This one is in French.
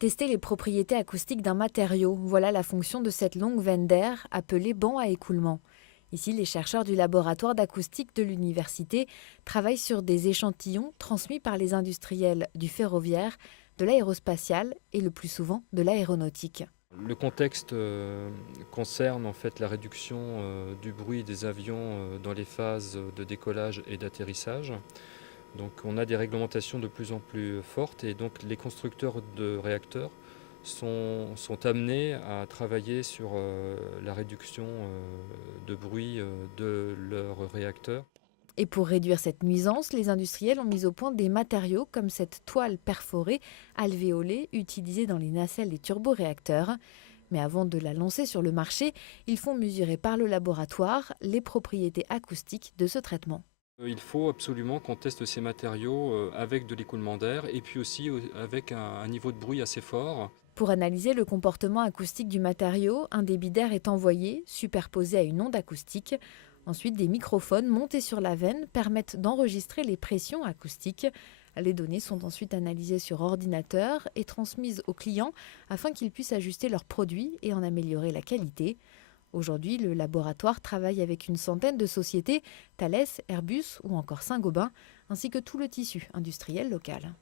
Tester les propriétés acoustiques d'un matériau, voilà la fonction de cette longue veine d'air appelée banc à écoulement. Ici, les chercheurs du laboratoire d'acoustique de l'université travaillent sur des échantillons transmis par les industriels du ferroviaire, de l'aérospatial et le plus souvent de l'aéronautique. Le contexte concerne en fait la réduction du bruit des avions dans les phases de décollage et d'atterrissage. Donc on a des réglementations de plus en plus fortes et donc les constructeurs de réacteurs sont amenés à travailler sur la réduction de bruit de leurs réacteurs. Et pour réduire cette nuisance, les industriels ont mis au point des matériaux comme cette toile perforée alvéolée utilisée dans les nacelles des turboréacteurs. Mais avant de la lancer sur le marché, ils font mesurer par le laboratoire les propriétés acoustiques de ce traitement. Il faut absolument qu'on teste ces matériaux avec de l'écoulement d'air et puis aussi avec un niveau de bruit assez fort. Pour analyser le comportement acoustique du matériau, un débit d'air est envoyé, superposé à une onde acoustique. Ensuite, des microphones montés sur la veine permettent d'enregistrer les pressions acoustiques. Les données sont ensuite analysées sur ordinateur et transmises aux clients afin qu'ils puissent ajuster leurs produits et en améliorer la qualité. Aujourd'hui, le laboratoire travaille avec une centaine de sociétés, Thales, Airbus ou encore Saint-Gobain, ainsi que tout le tissu industriel local.